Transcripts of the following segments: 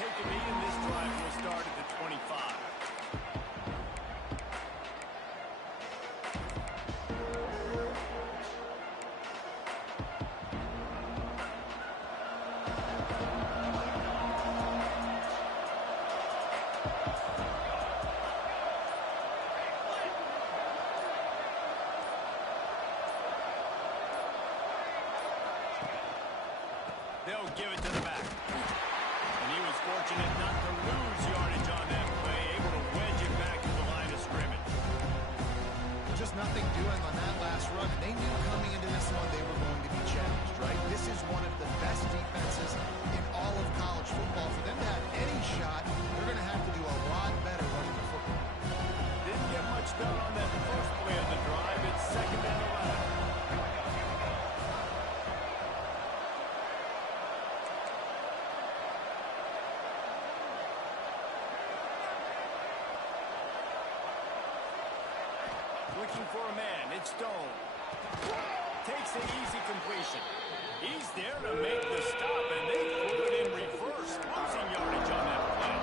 taken me, and this drive will start at the 25. They'll give it to the back. And he was fortunate not to lose yardage on that play, able to wedge it back to the line of scrimmage. Just nothing doing on that last run. They knew coming into this one they were going to be challenged, right? This is one of the best defenses in all of college football. For them to have any shot, they're going to have to do a lot better running the football. Didn't get much done on that first play of the drive. It's second and 11. Looking for a man, it's Stone. Takes an easy completion. He's there to make the stop, and they threw it in reverse. Losing yardage on that play.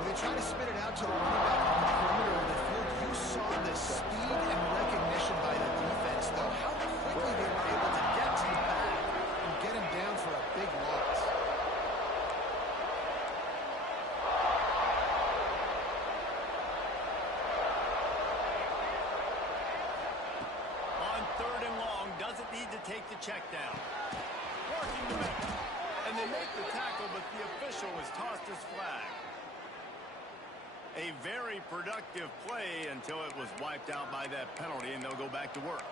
When they try to spit it out to the running back on the perimeter of the field, you saw the speed and recognition by the defense, though. How quickly they were able to get to the back and get him down for a big loss. Doesn't need to take the check down. Working the middle. And they make the tackle, but the official has tossed his flag. A very productive play until it was wiped out by that penalty, and they'll go back to work.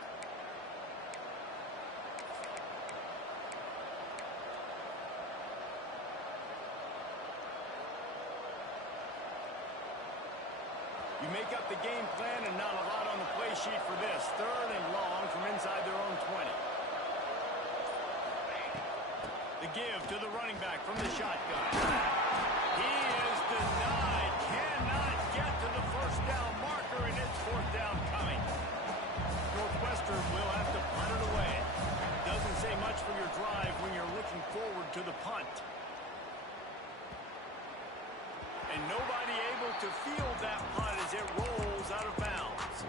You make up the game plan and not a lot on the play sheet for this. Third and long from inside their own 20. The give to the running back from the shotgun. He is denied. Cannot get to the first down marker, and it's fourth down coming. Northwestern will have to punt it away. Doesn't say much for your drive when you're looking forward to the punt. And nobody able to field that punt as it rolls out of bounds.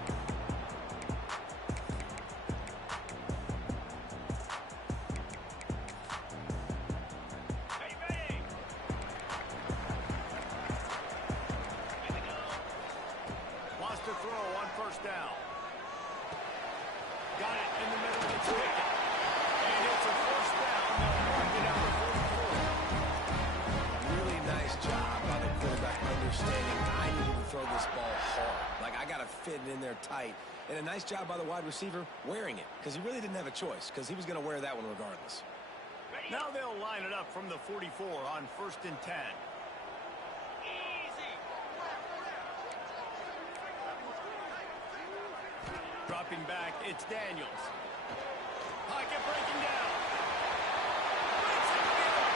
Wants to throw on first down. Got it in the middle. It's picked. And it's a first down. They'll mark it out to 44. Really nice job by the quarterback understanding I need to throw this ball hard. Like, I got to fit it in there tight. And a nice job by the wide receiver wearing it, because he really didn't have a choice, because he was going to wear that one regardless. Now they'll line it up from the 44 on first and 10. Dropping back, it's Daniels. Pocket breaking down. Breaks it again.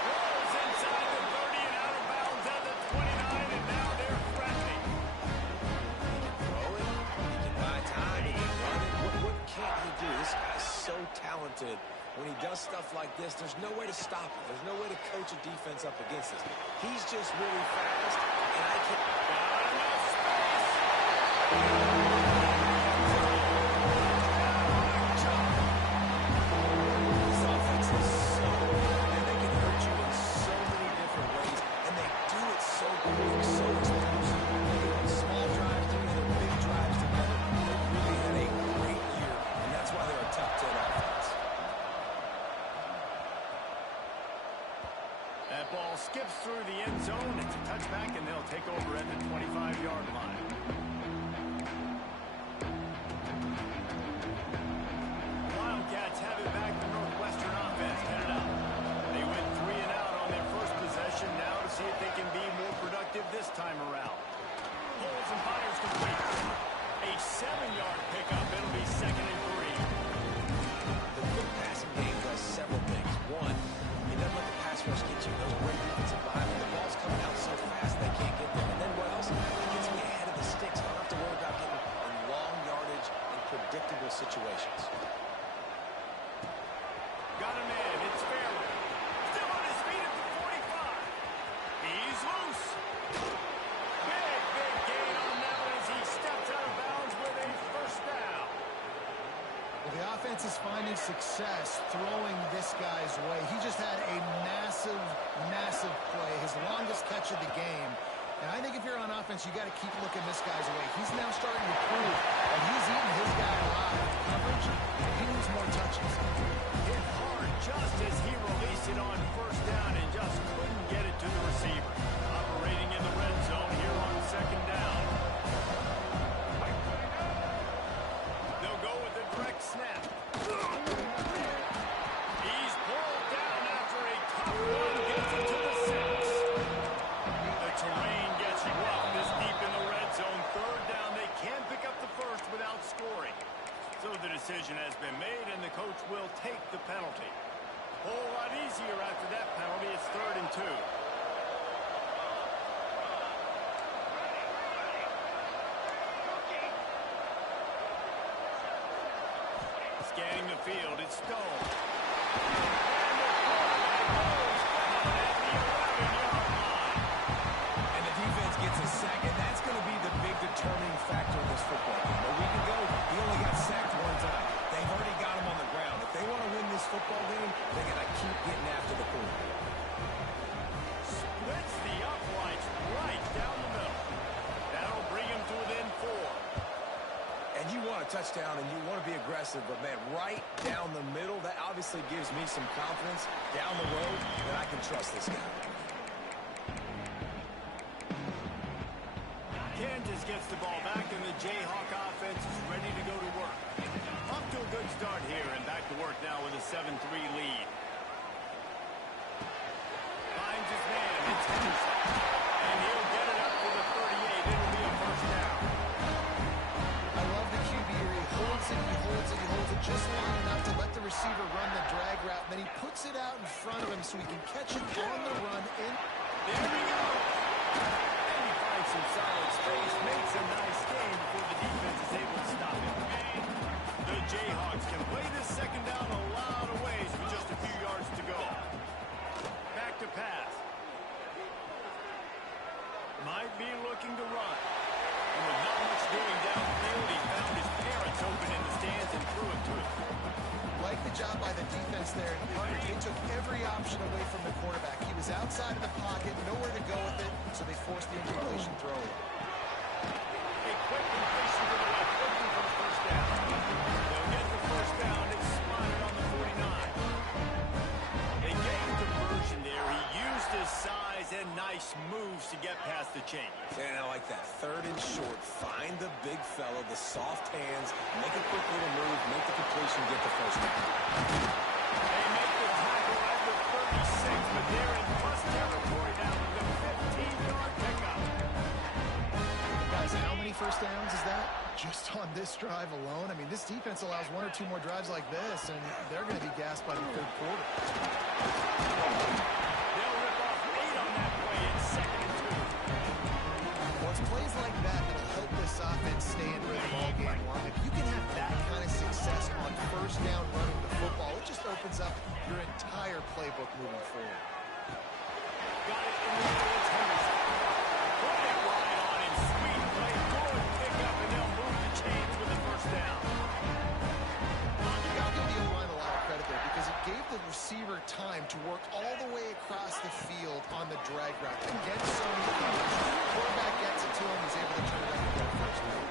Rolls inside the 30 and out of bounds at the 29, and now they're friendly. He can throw it. He can buy time. He can run it. What can't he do? This guy's so talented. When he does stuff like this, there's no way to stop it. There's no way to coach a defense up against this. He's just really fast, and I can't... Got enough space. This offense is so good, and they can hurt you in so many different ways, and they do it so quick, so explosive. They can run small drives together, big drives together. They really had a great year, and that's why they're a top 10 offense. That ball skips through the end zone. It's a touchback, and they'll take over at the 25-yard line. Wildcats have it back. The Northwestern offense headed up. They went 3 and out on their first possession. Now to see if they can be more productive this time around. Pulls and fires complete. A 7-yard pickup. It'll be second and 3. The quick passing game does several things. One, it doesn't let the pass rush get you those great defensive behind. When the ball's coming out so fast, they can't get there. And then what else? It gets me ahead of the sticks. I don't have to worry about getting in long yardage and predictable situations. Got a man. It's Fairley. Still on his feet at the 45. success throwing this guy's way. He just had a massive, massive play, his longest catch of the game. And I think if you're on offense, you got to keep looking this guy's way. He's now starting to prove that he's eating his guy alive. Coverage, he needs more touches. Hit hard just as he released it on first down and just couldn't get it to the receiver. Operating in the red zone here on second down. They'll go with a direct snap. He's pulled down after a tough run, gets it to the 6. The terrain gets rough this deep in the red zone. Third down, they can't pick up the first without scoring. So the decision has been made, and the coach will take the penalty. A whole lot easier after that penalty. It's 3rd and 2. Scanning the field, it's Stone. And the defense gets a sack, and that's going to be the big determining factor in this football game. A week ago, he only got sacked one time. They've already got him on the ground. If they want to win this football game, they got to keep getting after the quarterback. Splits the uprights right down the middle. That'll bring him to within 4. And you want a touchdown, and you want to be aggressive, but, man, right down the middle, that obviously gives me some confidence down the road that I can trust this guy. Kansas gets the ball back, and the Jayhawk offense is ready to go to work. Off to a good start here, and back to work now with a 7-3 lead. Finds his man, it's Henderson. And he'll get it up to the 38. It'll be a first down. I love the QB here. He holds it, he holds it, he holds it just long enough to let the receiver run the drag route. And then he puts it out in front of him so he can catch it on the run in. There we go. And he finds some solid space, makes a nice game before the defense is able to stop him. The Jayhawks can play this second down a lot of ways with just a few yards to go. Back to pass. Might be looking to run. And with not much doing downfield, he found his parents open in the stands and threw it to him. Like the job by the defense there. They took every option away from the quarterback. He was outside of the pocket, nowhere to go with it, so they forced the incompletion throw. A quick completion to the left, looking for the first down. They'll get the first down. It's spotted on the 49. They gained conversion there. He used his size and nice moves to get past the chain. And I like that. 3rd and short. Find the big fella, the soft hands, make a quick little move, make the completion, get the first down. They make the tackle at the 36, but they're in plus territory now with the 15-yard pickup. Guys, how many first downs is that? Just on this drive alone? I mean, this defense allows 1 or 2 more drives like this, and they're going to be gassed by the 3rd quarter. They'll rip off 8 on that play. It's 2nd and 2. Well, it's plays like that that'll help this offense stay in rhythm all game long. If you can have that kind of success on first down running the football, it just opens up your entire playbook moving forward. Got it in the middle. It's Henderson. Put it right on him. Sweet play. Good pickup, and they'll move the chains with the first down. You got to give the O-line a lot of credit there because it gave the receiver time to work all the way across the field on the drag route against Sony coverage. Quarterback gets it to him. He's able to turn it up and get a first down.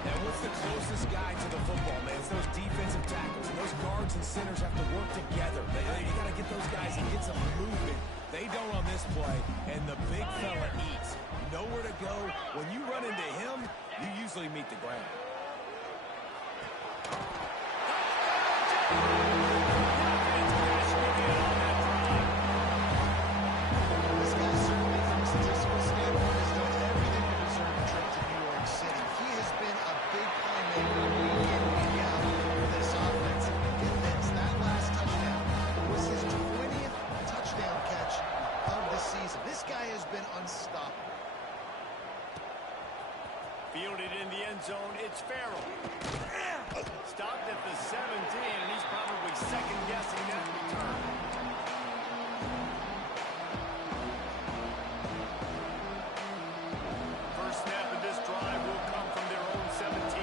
And what's the closest guy to the football, man? It's those defensive tackles. And those guards and centers have to work together. You got to get those guys and get some movement. They don't on this play, and the big fella eats. Nowhere to go. When you run into him, you usually meet the ground. This guy certainly, from a statistical standpoint, has done everything to deserve a trip to New York City. He has been a big playmaker week in, week out for this offense. And get this, that last touchdown was his 20th touchdown catch of the season. This guy has been unstoppable. Fielded in the end zone, it's Farrell. Stopped at the 17, and he's probably second-guessing that return. First snap of this drive will come from their own 17.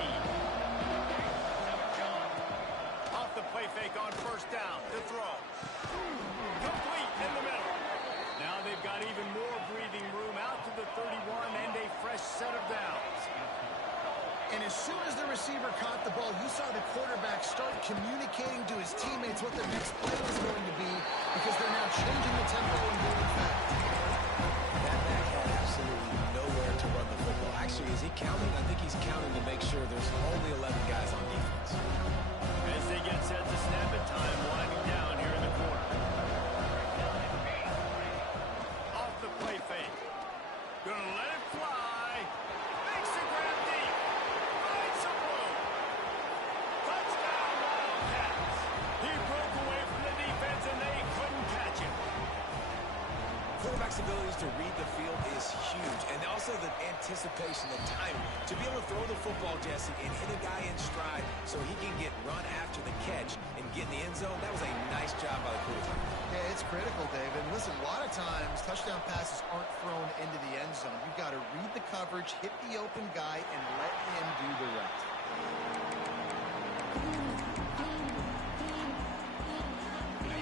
Off the play fake quarterback start communicating to his teammates what their next play is going to be because they're now changing the tempo and going fast. That back had absolutely nowhere to run the football. Actually, is he counting? I think he's counting to make sure there's only 11 guys on defense. As they get set to snap it, time winding down here in the corner. Off the play fake. Gonna let it fly. Makes the grab deep. Finds some room. Touchdown, Wildcats. He broke away from the defense and they couldn't catch him. Quarterback's abilities to read the field is huge, and also the anticipation, the timing. To be able to throw the football, Jesse, and hit a guy in stride so he can get run after the catch and get in the end zone, that was a nice job by the quarterback. Yeah, it's critical, David. Listen, a lot of times touchdown passes aren't thrown into the end zone. You've got to read the coverage, hit the open guy, and let him do the rest.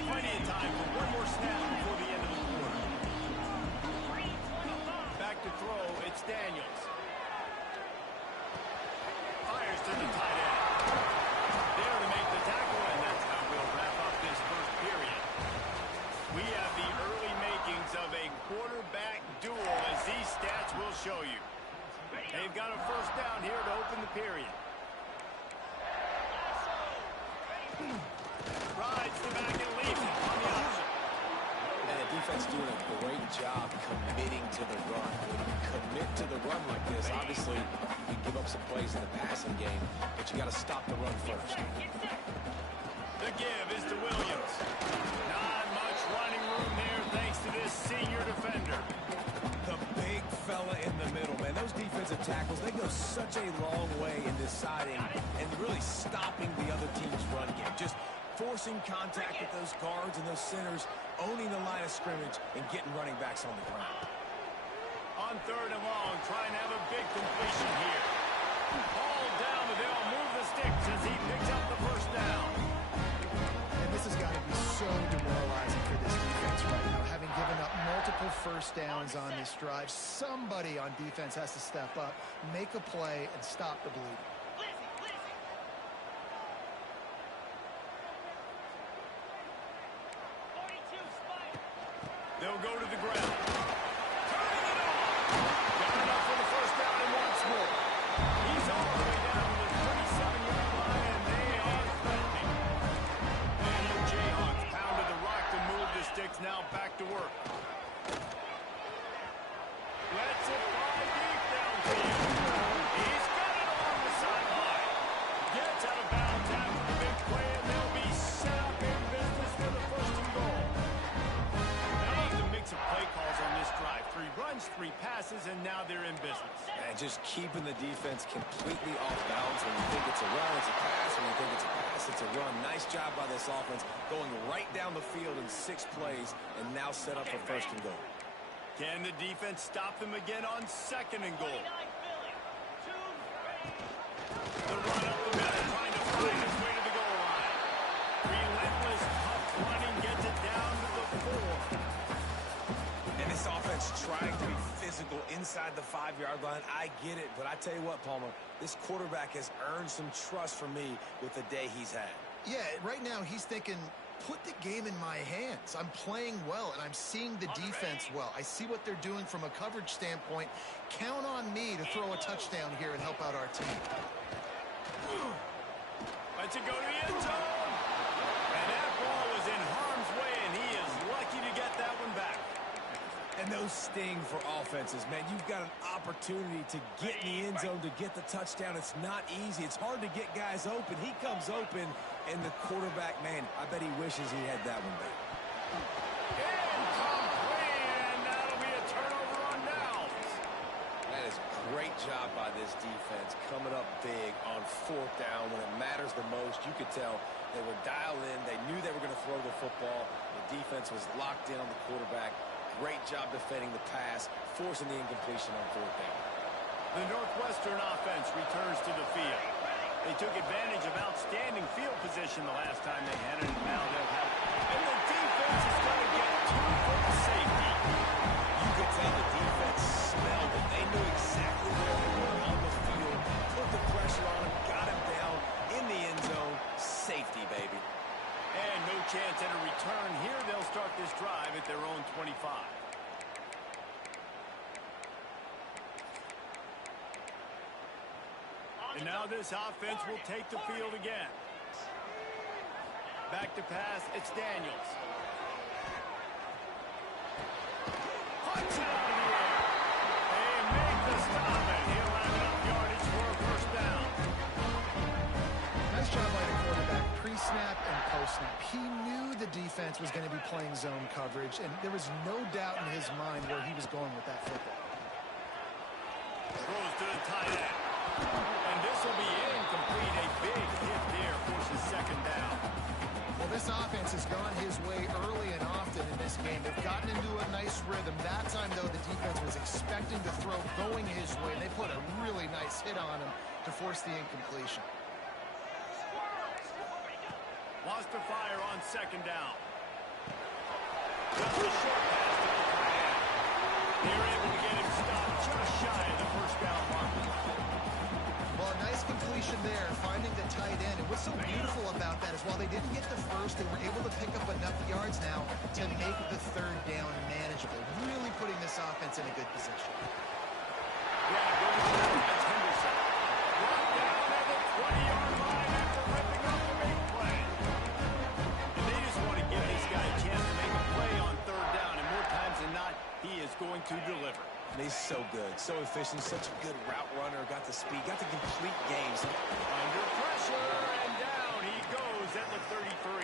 Plenty of time for one more snap before the end of the quarter. Back to throw, it's Daniels. Fires to the tight end. There to make the tackle, and that's how we'll wrap up this first period. We have the early makings of a quarterback duel, as these stats will show you. They've got a first down here to open the period. Rides the back and leaves it on the option. And the defense doing a great job committing to the run. When you commit to the run like this, obviously you give up some plays in the passing game, but you got to stop the run first. The give is to Williams. Not much running room there thanks to this senior defender. The big fella in the middle, man. Those defensive tackles, they go such a long way in deciding and really stopping the other team's run game. Just forcing contact with those guards and those centers, owning the line of scrimmage, and getting running backs on the ground. On third and long, trying to have a big completion here. Ball down, but they'll move the sticks as he picks up the first down. And this has got to be so demoralizing for this defense right now. Having given up multiple first downs on this drive, somebody on defense has to step up, make a play, and stop the bleeding. They'll go to the ground. Turning it on. Got enough for the first down and once more. He's all the way down to the 37-yard line, and they are threatening. And your Jayhawks pounded the rock to move the sticks, now back to work. Lets it fly deep downfield. He's got it along the sideline. Gets out of bounds after the big play, and they'll be set up in business for the first and goal. Some play calls on this drive. 3 runs, 3 passes, and now they're in business. And just keeping the defense completely off balance. When you think it's a run, it's a pass. When you think it's a pass, it's a run. Nice job by this offense, going right down the field in 6 plays, and now set up for first and goal. Can the defense stop them again on second and goal? The run up the middle, trying to find his way to the goal line. Relentless, tough running, gets it down to the 4. And this offense trying to be physical inside the 5-yard line. I get it, but I tell you what, Palmer, this quarterback has earned some trust from me with the day he's had. Yeah, right now he's thinking, put the game in my hands. I'm playing well, and I'm seeing the defense well. I see what they're doing from a coverage standpoint. Count on me to throw a touchdown here and help out our team. Lets it go to the end zone. And that ball was in harm's way, and he is lucky to get that one back. And those sting for offenses, man. You've got an opportunity to get in the end zone, to get the touchdown. It's not easy. It's hard to get guys open. He comes open, and the quarterback, man, I bet he wishes he had that one back. Incomplete, and that'll be a turnover on downs. That is a great job by this defense, coming up big on 4th down when it matters the most. You could tell they were dialed in. They knew they were going to throw the football. The defense was locked in on the quarterback. Great job defending the pass, forcing the incompletion on 4th down. The Northwestern offense returns to the field. They took advantage of outstanding field position the last time they had it, and now they'll have it. And the defense is going to get 2 for the safety. You could tell the defense smelled it. They knew exactly where they were on the field, put the pressure on him, got him down in the end zone, And now this offense will take the field again. Back to pass, it's Daniels. Punch it out of the air. They make the stop, and he'll have enough yardage for a first down. Nice job by the quarterback, pre-snap and post-snap. He knew the defense was going to be playing zone coverage, and there was no doubt in his mind where he was going with that football. Throws to the tight end. And this will be incomplete. A big hit there forces second down. Well, this offense has gone his way early and often in this game. They've gotten into a nice rhythm. That time, though, the defense was expecting to throw going his way. They put a really nice hit on him to force the incompletion. Wants to fire on second down. Just a short pass to the tight end. They're able to get him stopped just shy of the first down mark. Well, a nice completion there, finding the tight end. And what's so beautiful about that is while they didn't get the first, they were able to pick up enough yards now to make the third down manageable. Really putting this offense in a good position. Yeah, goes down. That's Henderson. Brought down at the 20-yard line after ripping up a big play. And they just want to give this guy a chance to make a play on third down. And more times than not, he is going to deliver. He's so good, so efficient, such a good route runner, got the speed, got the complete games. Under pressure, and down he goes at the 33.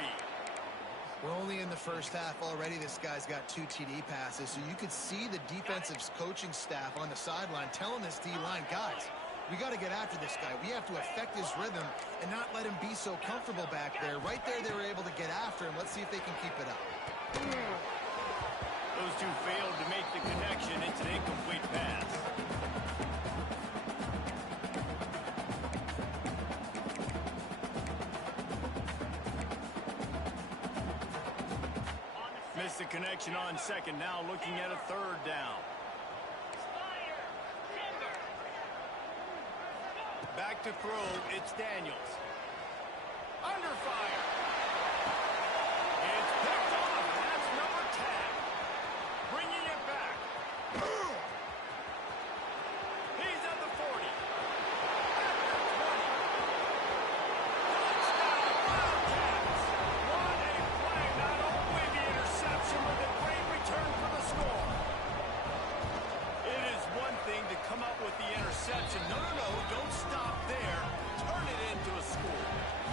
We're only in the first half already. This guy's got 2 TD passes, so you could see the defensive coaching staff on the sideline telling this D-line, guys, we got to get after this guy. We have to affect his rhythm and not let him be so comfortable back there. Right there, they were able to get after him. Let's see if they can keep it up. Those two failed to make the connection. It's an incomplete pass. Missed the connection on second. Now looking at a third down. Back to throw. It's Daniels. Under fire. It's picked off. That's number 10. Bringing it back. He's at the 40. At the 20. Touchdown, Wildcats. What a play. Not only the interception, but the great return for the score. It is one thing to come up with the interception. No, don't stop there. Turn it into a score.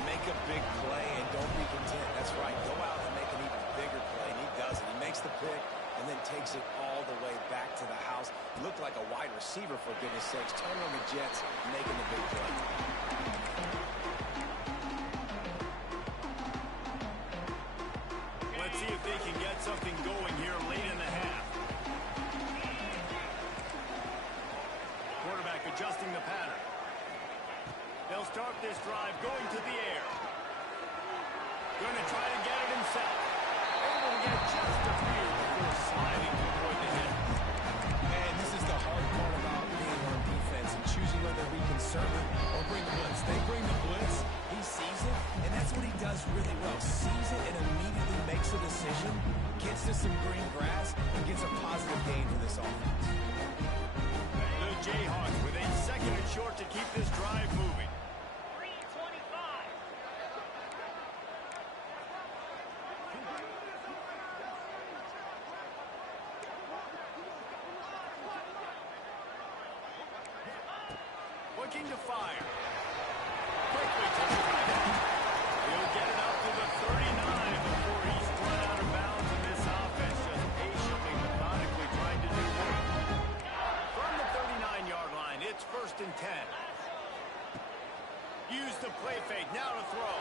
Make a big play and don't be content. That's right. Go out and make an even bigger play, and he does it. He makes the pick and then takes it all the way back to the house. He looked like a wide receiver, for goodness sakes. Turning on the Jets, making the big play. Let's see if they can get something going here late in the half. Quarterback adjusting the pattern. They'll start this drive going to the air. Going to try to get it himself. Able to get just a few before sliding to avoid the hit. And this is the hard part about being on defense and choosing whether to be conservative or bring the blitz. They bring the blitz, he sees it, and that's what he does really well. Sees it and immediately makes a decision, gets to some green grass, and gets a positive gain for this offense. The Jayhawks with a second and short to keep this drive moving. Looking to fire. Quickly to the tight end. He'll get it up to the 39 before he's run out of bounds, and this offense just patiently, methodically trying to do work. From the 39-yard line, it's 1st and 10. Use the play fake, now to throw.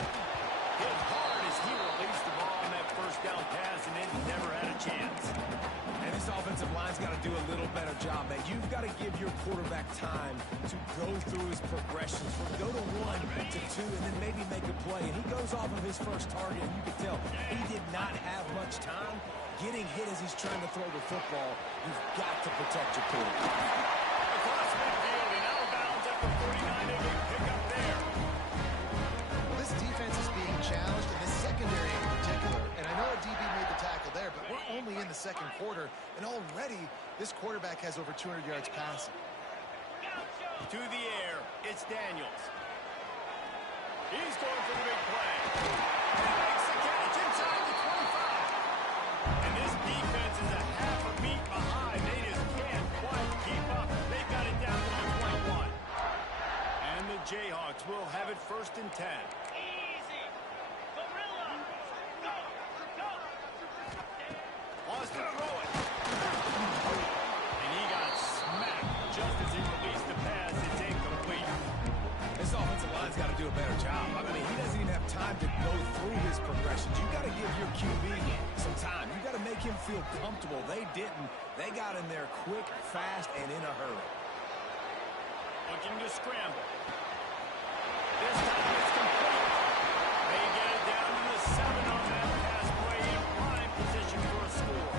Hit hard as he released the ball on that first down pass, and it never had a chance. And this offensive line's got to do a little better job, man. You've got to give your quarterback time to go through his progressions from go to 1 to 2 and then maybe make a play. And he goes off of his first target, and you can tell he did not have much time getting hit as he's trying to throw the football. You've got to protect your quarterback. Across midfield and out of bounds at the 49, a big pickup there. Well, this defense is being challenged, and this secondary in particular. And I know a DB made the tackle there, there, but we're only in the second quarter, and already this quarterback has over 200 yards passing. To the air, it's Daniels. He's going for the big play. He makes the catch inside the 25. And this defense is a half a beat behind. They just can't quite keep up. They've got it down to the 21. And the Jayhawks will have it 1st and 10. Wants to throw it. And he got smacked just as he released the pass. It's incomplete. This offensive line's got to do a better job. I mean, he doesn't even have time to go through his progressions. You got to give your QB some time. You got to make him feel comfortable. They didn't. They got in there quick, fast, and in a hurry. Looking to scramble. This time it's complete. They get it down to the 7 on that pass play in prime position for a score.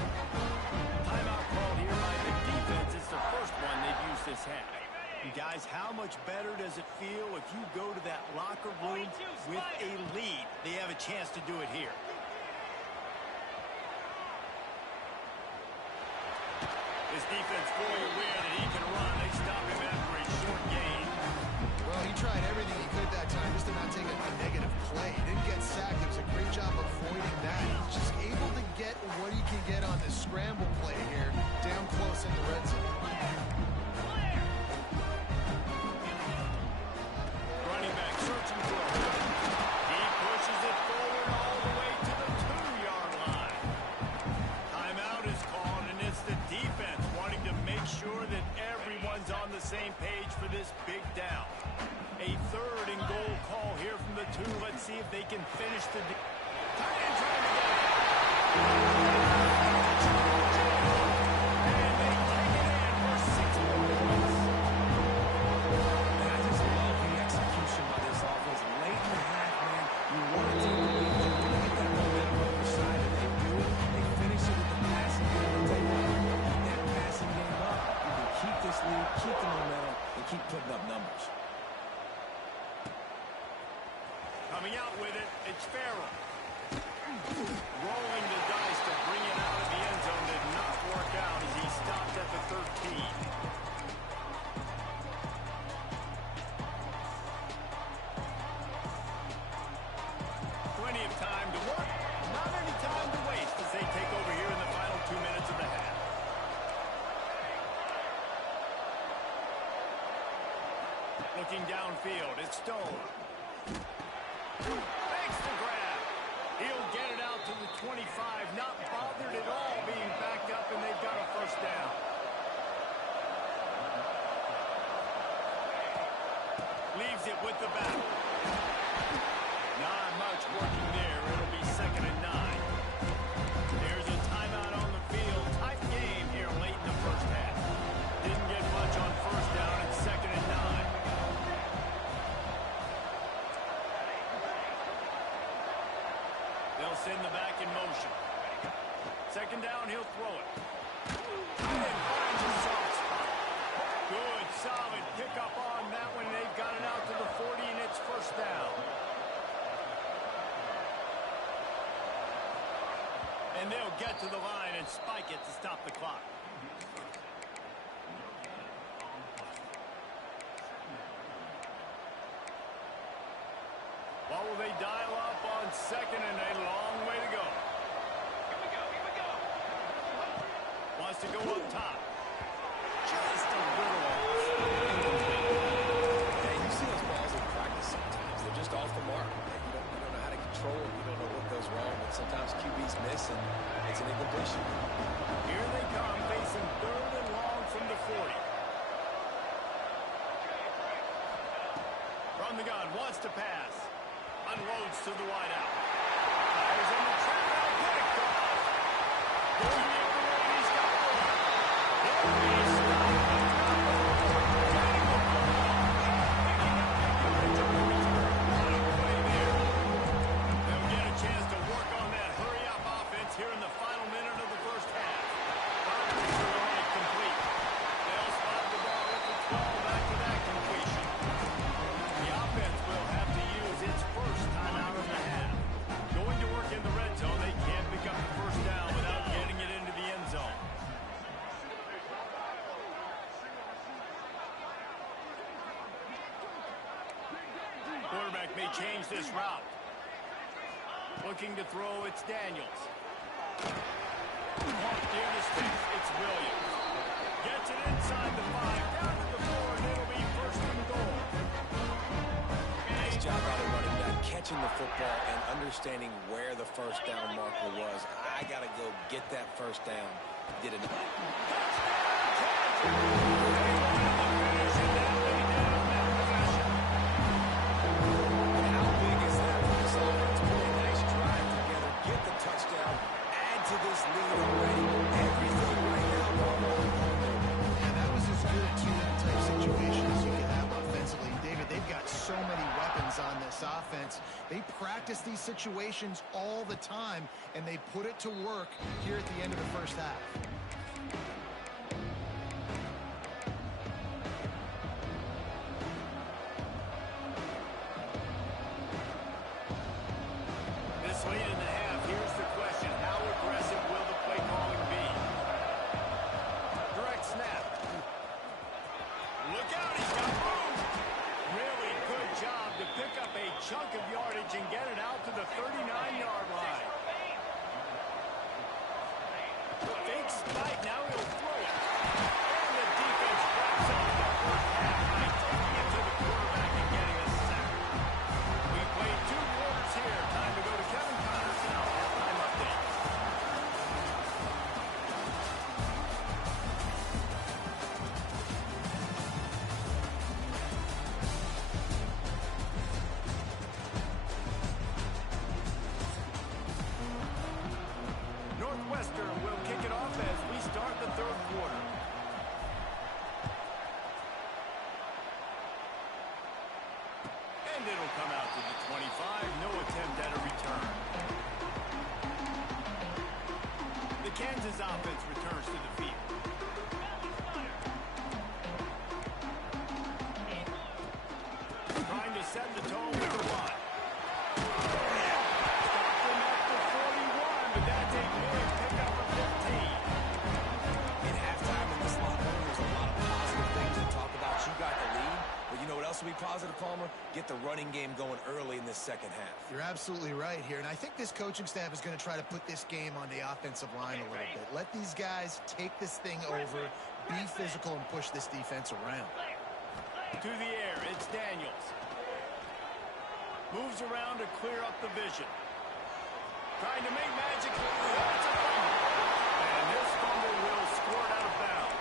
Timeout called here by the defense. It's the first one they've used this half. And guys, how much better does it feel if you go to that locker room with a lead? They have a chance to do it here. This defense fully aware that he can run. They stop him after a short gain. Well, he tried everything he could that time just to not take a negative play. He didn't get sacked. It was a great job avoiding that. He's just able to get what he can get on this scramble play here, down close in the red zone. Running back searching for him. He pushes it forward all the way to the 2-yard line. Timeout is called, and it's the defense wanting to make sure that everyone's on the same page for this big down. A 3rd and goal call here from the 2. Let's see if they can finish the tight end trying to get it. And they take it in for 6 points. And I just love the execution by this offense. Late in the half, man, you want to take the lead. You want to get that momentum on your side, and they do it. They finish it with the passing game. I'll tell you what, keep that passing game up. You can keep this lead, keep the momentum, and keep putting up numbers. Coming out with it, it's Farrell. Rolling the dice to bring it out of the end zone did not work out as he stopped at the 13. Plenty of time to work, not any time to waste as they take over here in the final 2 minutes of the half. Looking downfield, it's Stone. Makes the grab. He'll get it out to the 25, not bothered at all being backed up, and they've got a 1st down. Leaves it with the back. Not much working there. It'll be 2nd and 9. There's a timeout on the field. Tight game here late in the 1st half. Didn't get much on 1st down. It's 2nd and 9. They'll send the back in motion. 2nd down, he'll throw it. And finds a soft spot. Good, solid pickup on that one. They've got it out to the 40, and it's 1st down. And they'll get to the line and spike it to stop the clock. What will they dial up on 2nd and a long way to go? Here we go. Wants to go up top. Just a little off. Yeah, you see those balls in practice sometimes. They're just off the mark. You don't know how to control it. You don't know what goes wrong. But sometimes QBs miss, and it's an incompletion. Here they come, facing 3rd and long from the 40. From the gun, wants to pass. Unloads to the wideout. Fires in the trap. Picked off. Going the other way. He's got one. He'll be stopped. Getting the ball. What a play there. They'll get a chance to work on that hurry-up offense here in the final minute of the 1st half. Burns to the right, complete. They'll spot the ball at the 12 after that completion. The offense will have to use its 1st time out of the half. change this route. Looking to throw, it's Daniels. Off near the sticks, it's Williams. Gets it inside the 5, down to the 4, and it'll be first and goal. Nice job by the running back, catching the football and understanding where the first down marker was. I got to go get that first down. Did it. Offense. They practice these situations all the time, and they put it to work here at the end of the first half. This late in the half, here's the question. How aggressive will the play calling be? Direct snap. Look out, he's got room. Really good job to pick up a chunk of yardage and get it out to the 39-yard line. Fake spike, now he'll throw it. And the defense wraps up the first half by taking it to the quarterback and getting a sack. We played 2 quarters here. Time to go to Kevin Connors and our halftime update. Northwestern will kick it off as we start the 3rd quarter. And it'll come out to the 25. No attempt at a return. The Kansas offense returns to the field. Trying to set the tone with the run. Be positive, Palmer. Get the running game going early in this second half. You're absolutely right here, and I think this coaching staff is going to try to put this game on the offensive line a little bit. Let these guys take this thing over, be physical, and push this defense around. To the air, it's Daniels. Moves around to clear up the vision. Trying to make magic. That's a fumble. And this fumble will score it out of bounds.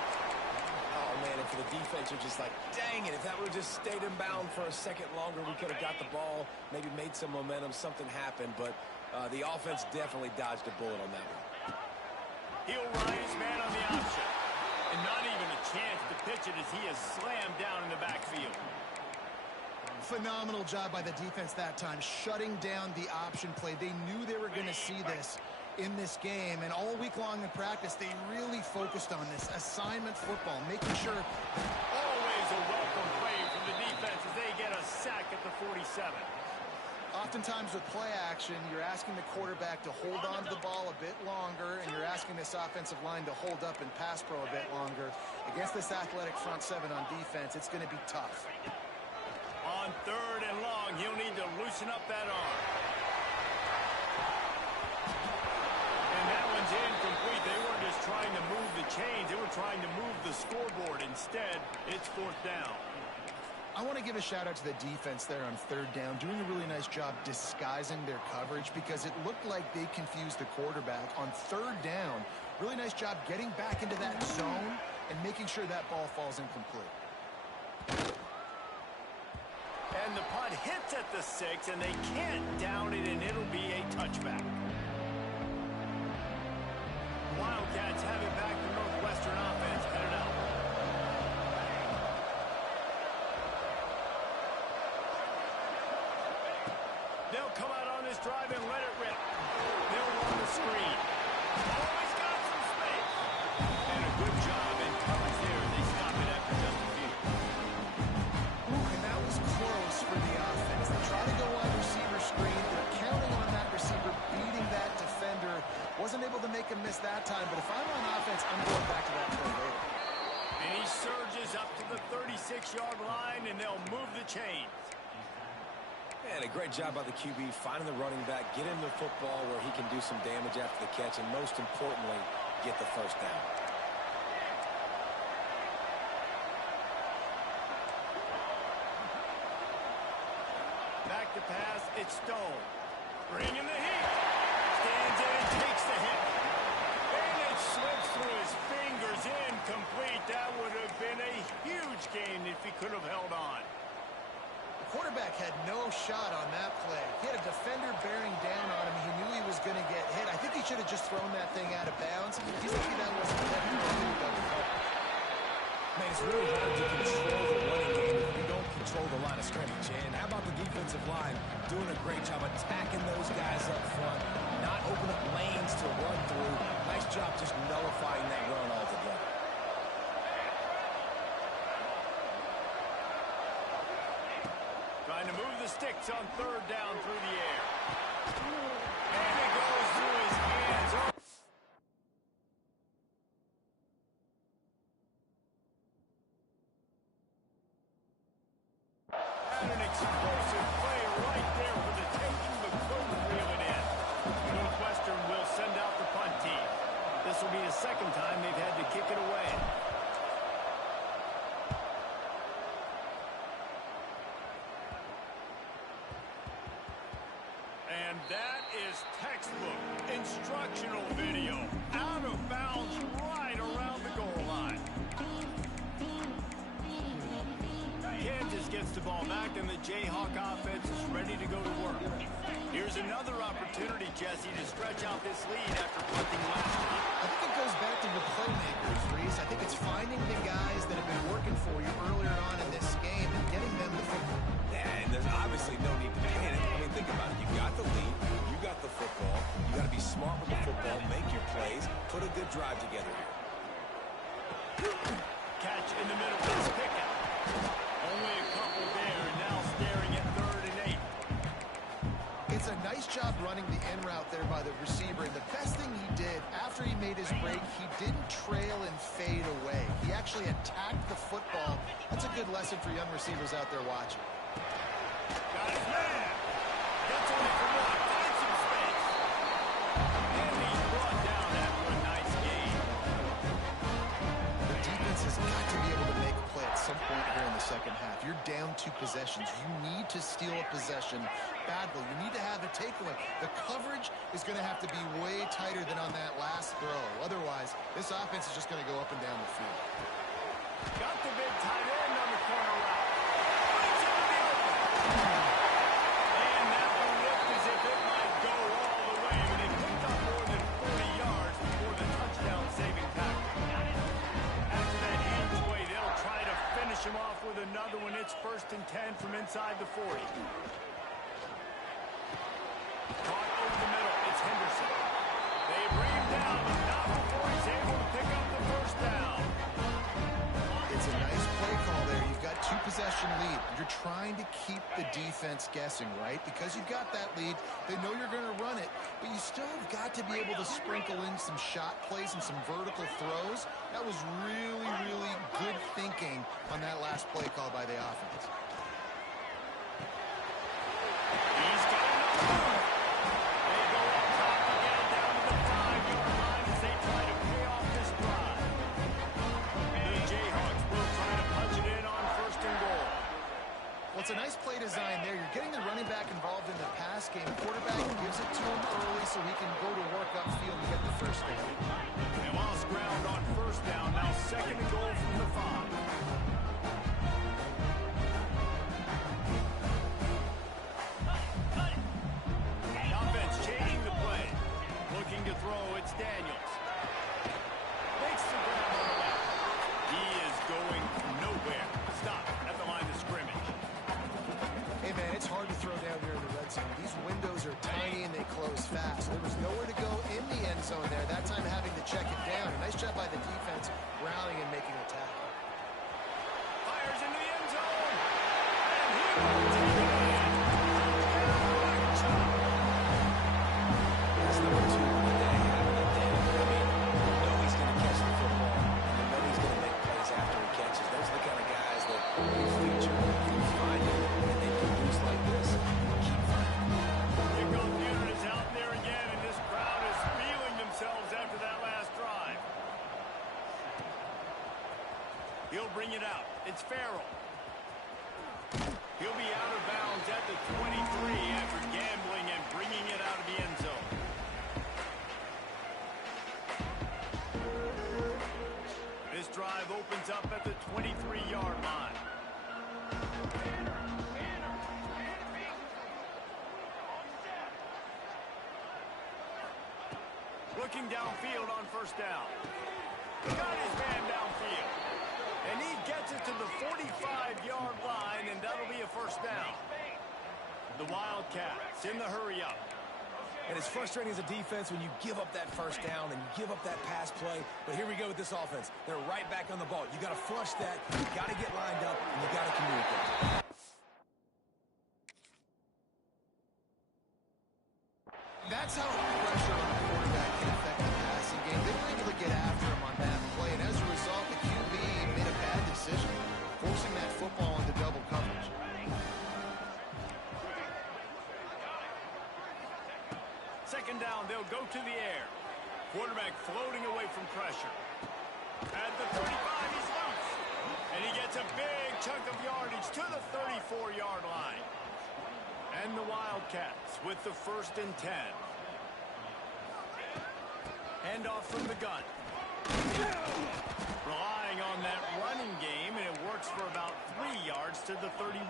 For the defense, you're just like, dang it, if that would have just stayed in bound for a second longer, we could have got the ball, maybe made some momentum, something happened, but the offense definitely dodged a bullet on that one. He'll ride his man on the option, and not even a chance to pitch it as he is slammed down in the backfield. Phenomenal job by the defense that time, shutting down the option play. They knew they were going to see this in this game, and all week long in practice, they really focused on this assignment football, making sure. Always a welcome play from the defense as they get a sack at the 47. Oftentimes with play action, you're asking the quarterback to hold on to the ball a bit longer, and you're asking this offensive line to hold up and pass pro a bit longer. Against this athletic front 7 on defense, it's going to be tough. On 3rd and long, he'll need to loosen up that arm. That one's incomplete. They weren't just trying to move the chains. They were trying to move the scoreboard. Instead, it's 4th down. I want to give a shout out to the defense there on 3rd down, doing a really nice job disguising their coverage because it looked like they confused the quarterback on 3rd down. Really nice job getting back into that zone and making sure that ball falls incomplete. And the punt hits at the 6, and they can't down it, and it'll be a touchback. Wildcats have it back to Northwestern offense. Headed out. They'll come out on this drive and let it rip. They'll run the screen. Always got some space. And a good job in coverage there. They stop it after just a few. And that was close for the offense. They try to go wide receiver screen. They're counting on that receiver beating that defender. Wasn't able to make him miss that time, but if I'm on offense, I'm going back to that play later. And he surges up to the 36-yard line, and they'll move the chains. And a great job by the QB finding the running back, get him the football where he can do some damage after the catch, and most importantly, get the first down. Back to pass, it's Stone. Bringing the heat. Stands in and takes the hit. And it slips through his fingers, incomplete. That would have been a huge gain if he could have held on. The quarterback had no shot on that play. He had a defender bearing down on him. He knew he was going to get hit. I think he should have just thrown that thing out of bounds. He's lucky that wasn't Man, it's really hard to control the running game if you don't control the line of scrimmage. And how about the defensive line doing a great job attacking those guys up front, not open up lanes to run through. Nice job just nullifying that run altogether. Trying to move the sticks on third down through the air. And it goes through his hands. And an explosive play right there for the taking, but couldn't reel it in. Northwestern will send out the punt team. This will be the second time they've had to kick it away. And that is textbook instructional video. Out of bounds right around the goal line. Kansas gets the ball back, and the Jayhawk offense is ready to go to work. Here's another opportunity, Jesse, to stretch out this lead after punting last week. I think it goes back to your playmakers, Reese. I think it's finding the guys that have been working for you earlier on in this game and getting them the football. Yeah, and there's obviously no need to panic. I mean, think about it. You got the lead. You got the football. You got to be smart with the football. Make your plays. Put a good drive together here. Catch in the middle. Let's pick it. Only a couple there, and now staring at 3rd and 8. It's a nice job running the in route there by the receiver. And the best thing he did after he made his break, he didn't trail and fade away. He actually attacked the football. That's a good lesson for young receivers out there watching. Got his man. Gets away from one. Finds some space. And he's brought down after a nice gain. The defense has got to be able to make a play at some point here in the second half. You're down 2 possessions. You need to steal a possession badly. You need to have a takeaway. The coverage is going to have to be way tighter than on that last throw. Otherwise, this offense is just going to go up and down the field. Got the big tight end on the corner route. Brings it to the open. And that one looked as if it might go all the way, but it picked up more than 40 yards before the touchdown-saving tackle. After that huge play, they'll try to finish him off with another one. It's 1st and 10 from inside the 40. Caught over the middle. It's Henderson. They bring him down, but not before he's able to pick up the first down. It's a nice play call there. You've got 2-possession lead. You're trying to keep the defense guessing, right? Because you've got that lead, they know you're going to run it, but you still have got to be able to sprinkle in some shot plays and some vertical throws. That was really, really good thinking on that last play call by the offense. He's got another one. They go up top again down to the 5-yard line as they try to pay off this drive. The Jayhawks will try to punch it in on 1st and goal. Well, it's a nice play design there. You're getting the running back involved in the pass game. Quarterback gives it to him early so he can go to work upfield and get the first down. They lost ground on 1st down. Now 2nd and goal from the 5. Offense changing the play. Looking to throw, it's Daniels. Makes the grab on the left. He is going nowhere. Stop at the line of scrimmage. Hey, man, it's hard to throw down here in the red zone. These windows are tiny and they close fast. There was nowhere to go in the end zone there. That time having to check it down. A nice job by the defense rallying and making a tackle. Fires into the end zone. And he will take it. That's number 2 of the day, having a day. I mean, you know he's going to catch the football. You know he's going to make plays after he catches. Those are the kind of guys that you feature, you find them, and they produce like this. He'll bring it out. It's Farrell. He'll be out of bounds at the 23 after gambling and bringing it out of the end zone. This drive opens up at the 23-yard line. Looking downfield on first down. Got his man downfield. And he gets it to the 45-yard line, and that'll be a first down. The Wildcats in the hurry-up. And it's frustrating as a defense when you give up that first down and you give up that pass play. But here we go with this offense. They're right back on the ball. You got to flush that. You got to get lined up, and you got to communicate. That's how pressure on the quarterback can affect the passing game. They were able to get after him on that play, and as a result, the QB made a bad decision, forcing that football into double coverage. Second down, they'll go to the air. Quarterback floating away from pressure. At the 35, he's loose. And he gets a big chunk of yardage to the 34-yard line. And the Wildcats with the 1st and 10. Handoff from the gun. Relying on that running game, and it works for about 3 yards to the 31.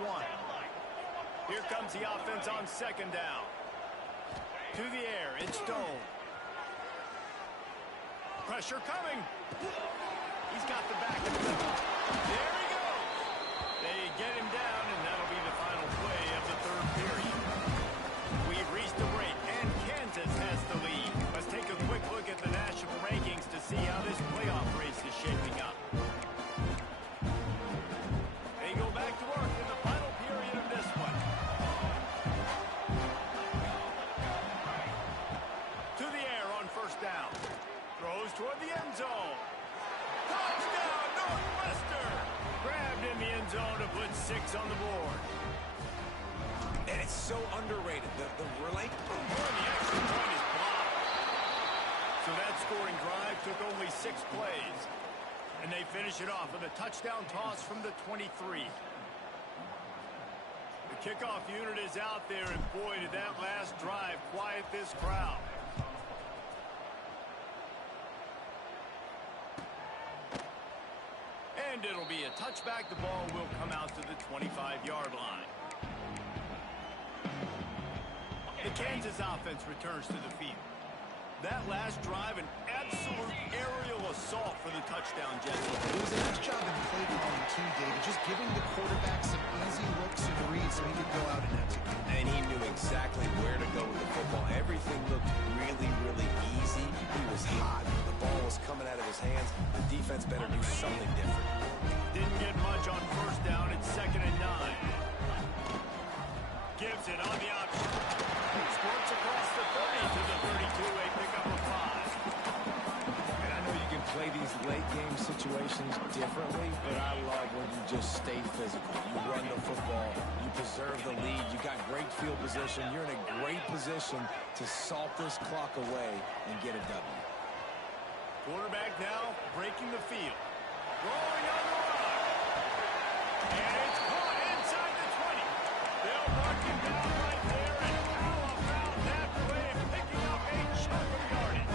Here comes the offense on second down. To the air, it's Stone. Pressure coming. He's got the back of the middle. There he goes. They get him down, and that'll be the final play of the 3rd period. We've reached the break, and Kansas has the lead. Let's take a quick look at the national rankings to see how this playoff race is shaping up. They go back to work in the final period of this one. To the air on first down. Throws toward the end zone. Touchdown, Northwestern! Grabbed in the end zone to put 6 on the board. And it's so underrated. The relay. The extra point is blocked. So that scoring drive took only 6 plays. And they finish it off with a touchdown toss from the 23. The kickoff unit is out there, and boy, did that last drive quiet this crowd. And it'll be a touchback. The ball will come out to the 25-yard line. The Kansas offense returns to the field. That last drive, an absolute aerial assault for the touchdown, Jesse. It was a nice job in play calling too, David, just giving the quarterback some easy looks and reads so he could go out and execute. And he knew exactly where to go with the football. Everything looked really, really easy. He was hot. The ball was coming out of his hands. The defense better do something different. Didn't get much on first down. It's 2nd and 9. Gives it on the option. Squirts across the 30 to the 32, a pickup of 5. And I know you can play these late game situations differently, but I love when you just stay physical. You run the football, you preserve the lead, you got great field position, you're in a great position to salt this clock away and get a W. Quarterback now breaking the field. Rolling on the run. And it's caught inside the 20. They'll mark him down right there, and how about that play, picking up a chunk of yardage.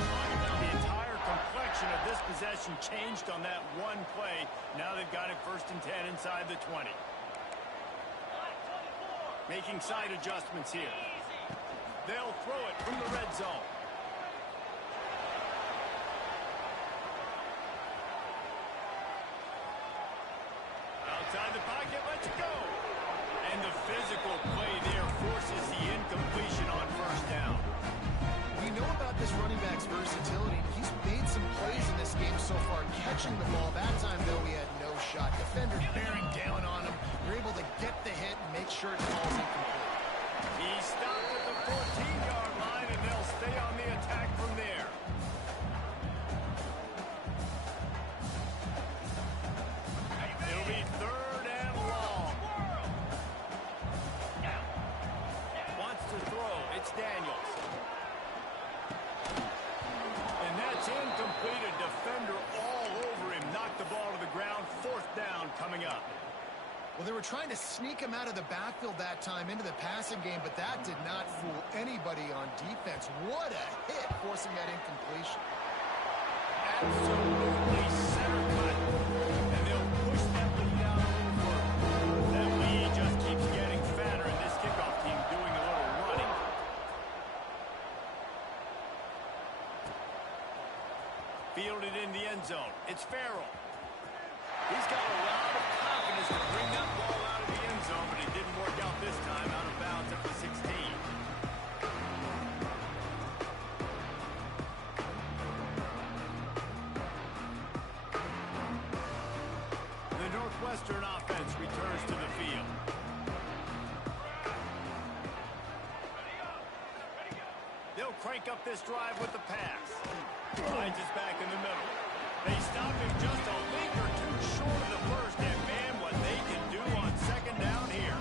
The entire complexion of this possession changed on that one play. Now they've got it 1st and 10 inside the 20. Making side adjustments here. They'll throw it from the red zone. Outside the pocket, let's go. And the physical play there forces the incompletion on first down. We know about this running back's versatility. He's made some plays in this game so far, catching the ball. That time, though, he had no shot. Defender bearing down on him. You're able to get the hit and make sure it falls incomplete. He stopped at the 14-yard line, and they'll stay on the attack from there. It'll be 3rd and long. Wants to throw. It's Daniels. And that's incomplete. A defender all over him. Knocked the ball to the ground. 4th down. coming up. Well, they were trying to sneak him out of the backfield that time into the passing game, but that did not fool anybody on defense. What a hit, forcing that incompletion. Absolutely center cut. And they'll push that lead down a little further. That lead just keeps getting fatter, and this kickoff team doing a little running. Fielded in the end zone. It's Farrell. He's got a lot of confidence to bring that ball out of the end zone, but it didn't work out this time, out of bounds at the 16. The Northwestern offense returns to the field. They'll crank up this drive with the pass. Finds us back in the middle. They stop him just a link or two short of the first, and man, what they can do on second down here.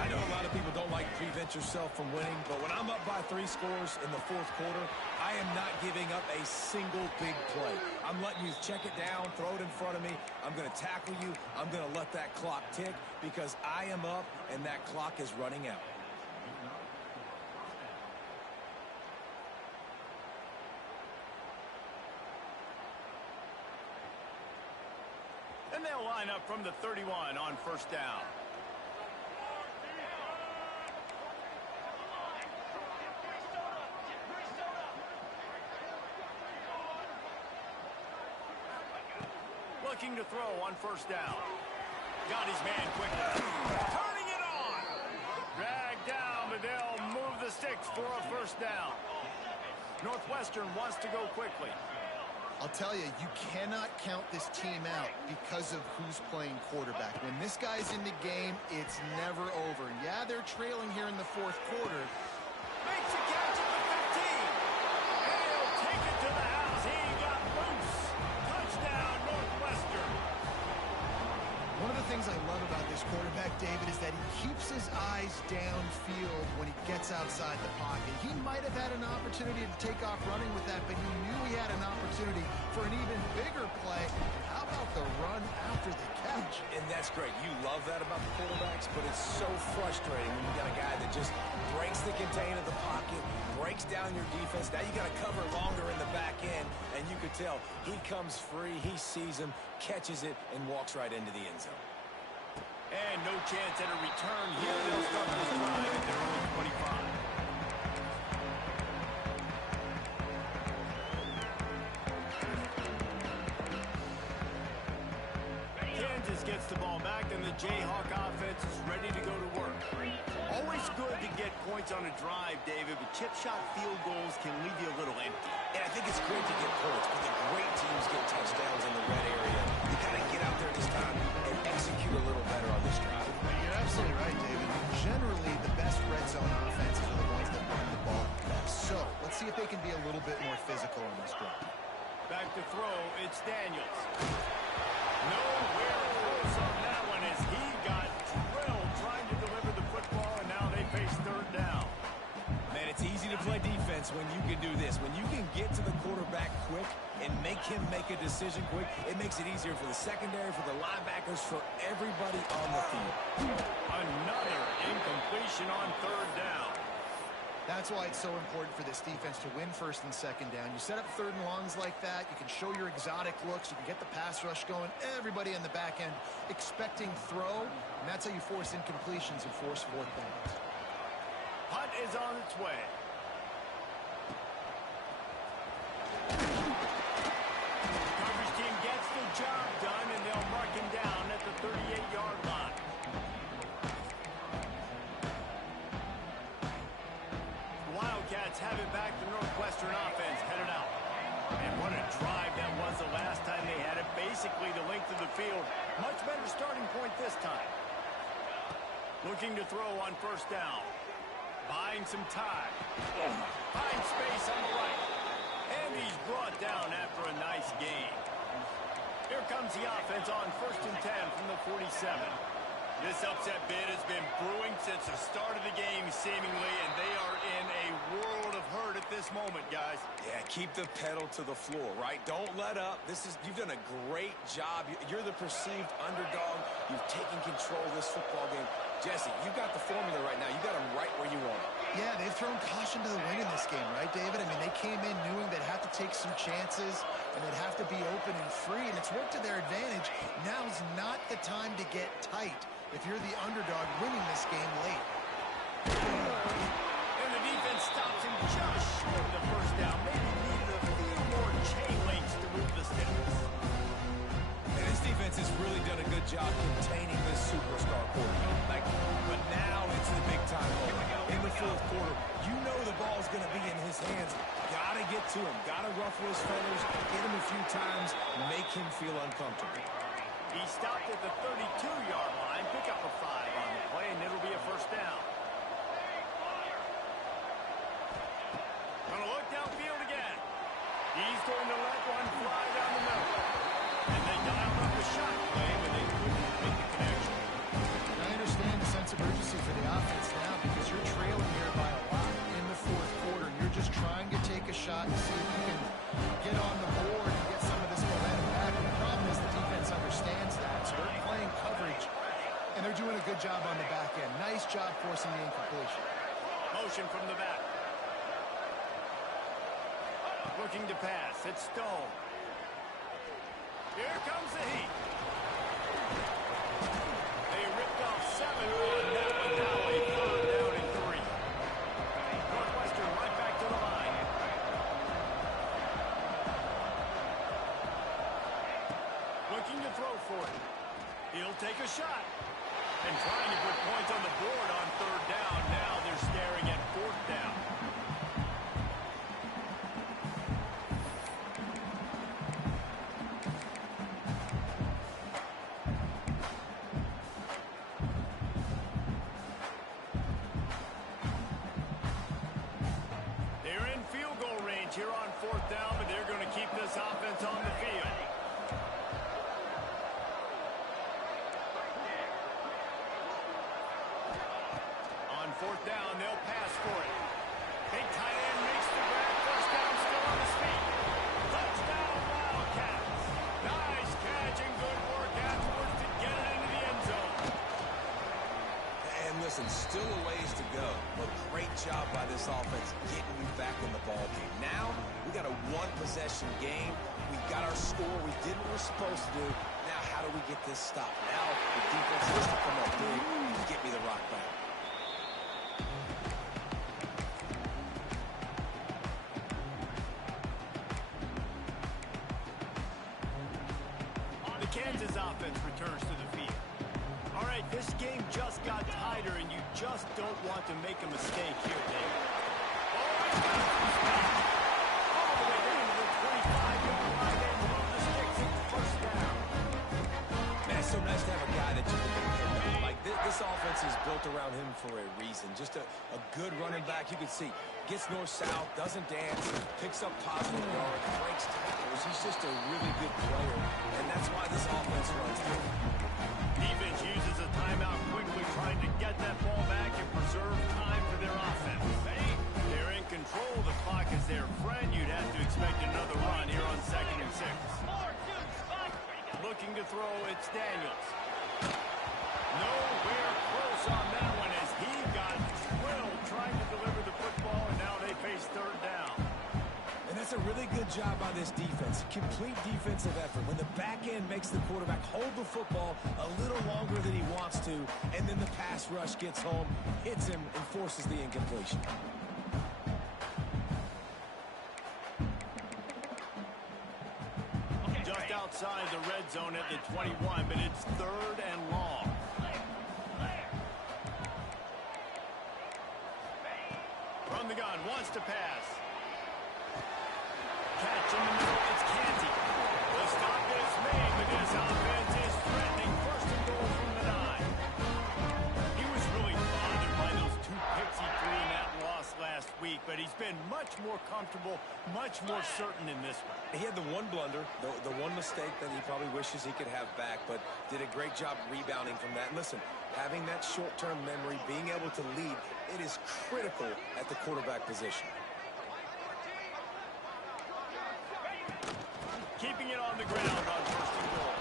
I know a lot of people don't like to prevent yourself from winning, but when I'm up by 3 scores in the fourth quarter, I am not giving up a single big play. I'm letting you check it down, throw it in front of me. I'm going to tackle you. I'm going to let that clock tick because I am up and that clock is running out. And they'll line up from the 31 on first down. Looking to throw on first down. Got his man quickly. Turning it on. Dragged down, but they'll move the sticks for a first down. Northwestern wants to go quickly. I'll tell you, you cannot count this team out because of who's playing quarterback. When this guy's in the game, it's never over. Yeah, they're trailing here in the fourth quarter. Makes a catch at the 15. And he'll take it to the house. He got loose. Touchdown, Northwestern. One of the things I love about this quarterback, David, is that he keeps his eyes downfield when he gets outside the pocket. He might have had an opportunity to take off running with that, but he knew he had an opportunity for an even bigger play. How about the run after the catch? And that's great. You love that about the quarterbacks, but it's so frustrating when you got a guy that just breaks the contain of the pocket, breaks down your defense. Now you got to cover longer in the back end, and you could tell he comes free, he sees him, catches it, and walks right into the end zone. And no chance at a return here. They'll start this drive at their own 25. Kansas gets the ball back, and the Jayhawk offense is ready to go to work. Always good to get points on a drive, David, but chip shot field goals can leave you a little empty. And I think it's great to get points, but the great teams get touchdowns in the red area. You got to get out there this time and execute a little better on this drive. You're absolutely right, David. Generally, the best red zone offenses are the ones that run the ball best. So, let's see if they can be a little bit more physical on this drive. Back to throw, it's Daniels. Nowhere close on that one as he got drilled trying to deliver the football, and now they face third down. Man, it's easy to play defense when you can do this. When you can get to the quarterback quick and make him make a decision quick, it makes it easier for the secondary, for the linebackers, for everybody on the field. Another incompletion on third down. That's why it's so important for this defense to win first and second down. You set up third and longs like that, you can show your exotic looks, you can get the pass rush going, everybody in the back end expecting throw, and that's how you force incompletions and force fourth downs. Punt is on its way. The coverage team gets the job done, and they'll mark him down at the 38-yard line. The Wildcats have it back. The Northwestern offense headed out. And what a drive that was the last time they had it. Basically the length of the field. Much better starting point this time. Looking to throw on first down. Buying some time. Finds space on the right. And he's brought down after a nice gain. Here comes the offense on first and 10 from the 47. This upset bid has been brewing since the start of the game, seemingly, and they are in a world of hurt at this moment, guys. Yeah, keep the pedal to the floor, right? Don't let up. You've done a great job. You're the perceived underdog. You've taken control of this football game. Jesse, you've got the formula right now. You got them right where you want them. Yeah, they've thrown caution to the wind in this game, right, David? I mean, they came in knowing they'd have to take some chances, and they'd have to be open and free, and it's worked to their advantage. Now's not the time to get tight if you're the underdog winning this game late. And the defense stops him just short of the first down. Maybe needed a few more chain links to move the sticks. And this defense has really done a good job containing this superstar quarterback. But now it's the big time moment. In the fourth quarter, you know the ball's going to be in his hands. Got to get to him. Got to ruffle his feathers, hit him a few times, make him feel uncomfortable. He stopped at the 32-yard line, pick up a 5 on the play, and it'll be a first down. Gonna look downfield again. He's going to let one fly down the middle. And they dialed up the shot play, but they couldn't make the connection. I understand the sense of urgency for the offense now because you're trailing here by a lot in the fourth quarter. You're just trying to take a shot and see if you can get on the board and get some of this momentum back. And the problem is the defense understands that, so they're playing coverage, and they're doing a good job on the back end. Nice job forcing the incompletion. Motion from the back. Looking to pass. It's Stone. Here comes the heat. They ripped off 7 on that one. Now a 3rd down and 3. Northwestern right back to the line. Looking to throw for it. He'll take a shot. And trying to put points on the board on 3rd down. Now they're staring at 4th down. They're in field goal range here on 4th down, but they're going to keep this offense on the field. On 4th down, they'll pass for it. Big tight end makes the grab. First down, still on his feet. Touchdown, Wildcats. Nice catch and good work afterwards to get it into the end zone. And listen, still a ways to go, but great job by this offense getting you back in the ball game. Now, we got a one-possession game. We got our score. We did what we're supposed to do. Now, how do we get this stopped? Now, the defense has to come up big and get me the rock back. The Kansas offense returns to the field. All right, this game just got tighter, and you just don't want to make a mistake here, Dave. All the way down to the 25-yard line and move the sticks at first down. Man, it's so nice to have a guy that you can depend on. Like, this offense is built around him for a reason. Just a good running back. You can see, gets north-south, doesn't dance, picks up positive yards, breaks tackles. He's just a really good player, and that's why this offense runs through. Defense uses a timeout quickly, trying to get that ball back and preserve time for their offense. They're in control. The clock is their friend. You'd have to expect another run here on 2nd and 6. Looking to throw, it's Daniels. Nowhere close on that one as he got drilled trying to deliver the football, and now they face 3rd down. And that's a really good job by this defense. Complete defensive effort. When the back end makes the quarterback hold the football a little longer than he wants to, and then the pass rush gets home, hits him, and forces the incompletion. Just outside the red zone at the 21, but it's 3rd and long. From the gun, wants to pass. Catch in the middle, it's Canty. The stop is made, but this offense is threatening 1st and goal from the 9. He was really bothered by those 2 picks he threw in that loss last week. week, but he's been much more comfortable, much more certain in this one. He had the one blunder, the one mistake that he probably wishes he could have back, but did a great job rebounding from that. And listen, having that short-term memory, being able to lead, it is critical at the quarterback position. Keeping it on the ground on first and goal.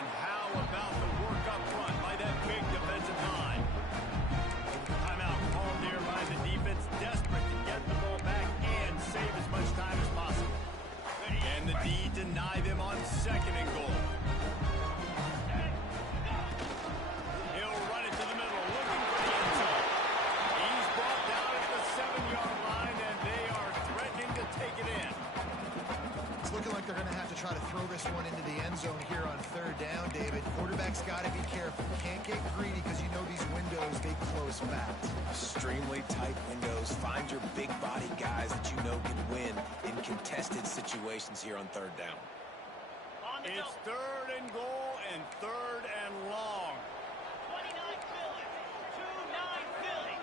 And how about the work up front by that big defensive line? Timeout called there by the defense, desperate to get the ball back and save as much time as possible. And the D deny them on second and goal. He'll run it to the middle, looking for the end zone. He's brought down at the 7-yard line, and they are threatening to take it in. It's looking like they're going to have to try to throw this one into the end zone here on third down, David. Quarterback's got to be careful. Can't get greedy because you know these windows, they close fast. Extremely tight windows. Find your big body guys that you know can win in contested situations here on third down. It's third and goal and third and long. 29 Philly. 2-9 Philly.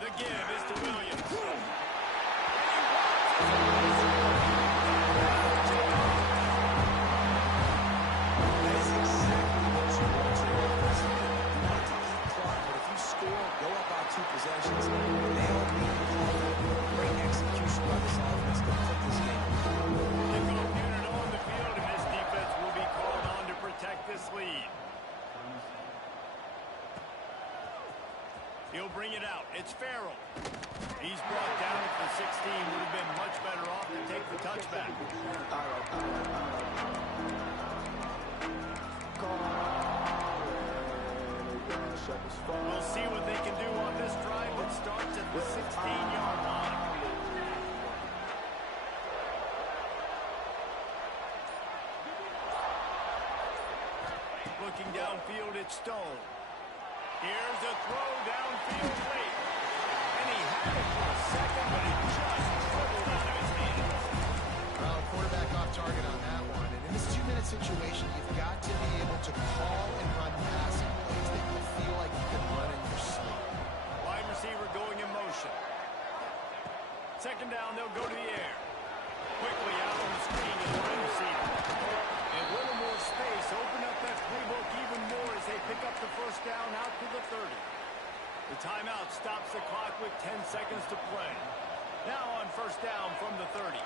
The give is to Williams. That is exactly what you want to do offensively. You want to eat clock, but if you score, go up by 2 possessions, they all need to call it. Great execution by this offense to put this game. Kickoff unit on the field, and this defense will be called on to protect this lead. He'll bring it out. It's Farrell. He's brought down at the 16. Would have been much better off to take the touchback. We'll see what they can do on this drive that starts at the 16-yard line. Looking downfield, it's Stone. Here's a throw downfield late. And he had it for a second, but it just dribbled out of his hands. Well, quarterback off target on that one. And in this 2-minute situation, you've got to be able to call and run passing plays that you feel like you can run in your sleep. Wide receiver going in motion. Second down, they'll go to the air. Quickly out on the screen to the wide receiver. And a little more space, open up that playbook even more as they pick up the first down out to the 30. The timeout stops the clock with 10 seconds to play. Now on first down from the 30.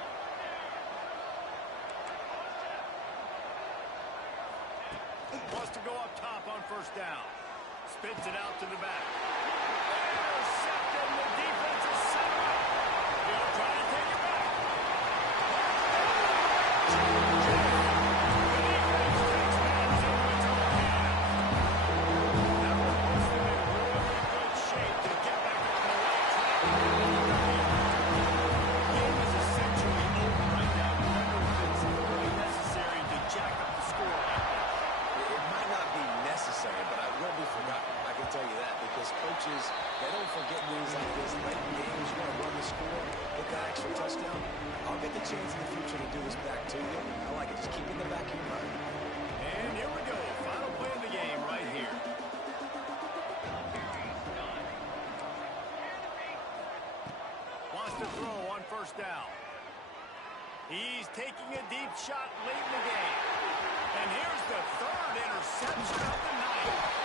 Wants to go up top on first down. Spits it out to the back. Intercepted, the defense is set up. He'll try to take it back. Coaches, they don't forget moves like this. Late games, you want to run the score, get that extra touchdown. I'll get the chance in the future to do this back to you. I like it. Just keep it in the back of your mind. And here we go. Final play of the game right here. Wants to throw on first down. He's taking a deep shot late in the game. And here's the third interception of the night.